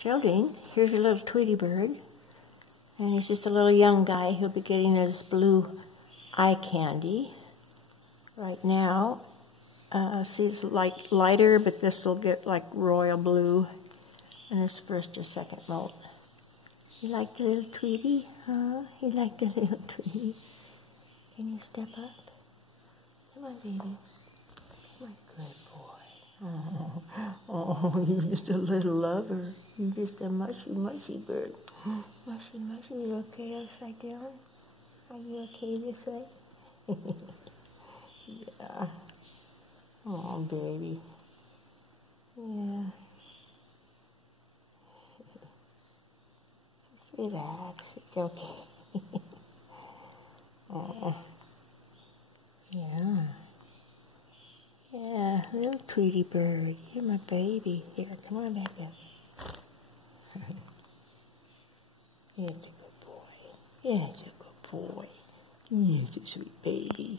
Geraldine, here's your little Tweety bird. And he's just a little young guy. He'll be getting his blue eye candy. Right now, see it's like lighter, but this will get like royal blue in his first or second molt. You like the little Tweety? Huh? You like the little Tweety? Can you step up? Come on, baby. Come on, good boy. Oh, you're just a little lover. You're just a mushy, mushy bird. Mushy, mushy. You okay upside down? Are you okay this way? Yeah. Oh, baby. Yeah. Just relax. It's okay. Oh. Yeah. Yeah, little Tweety bird. You're my baby. Here, come on back there. It's a good boy. Yeah, it's a good boy. He's a sweet baby.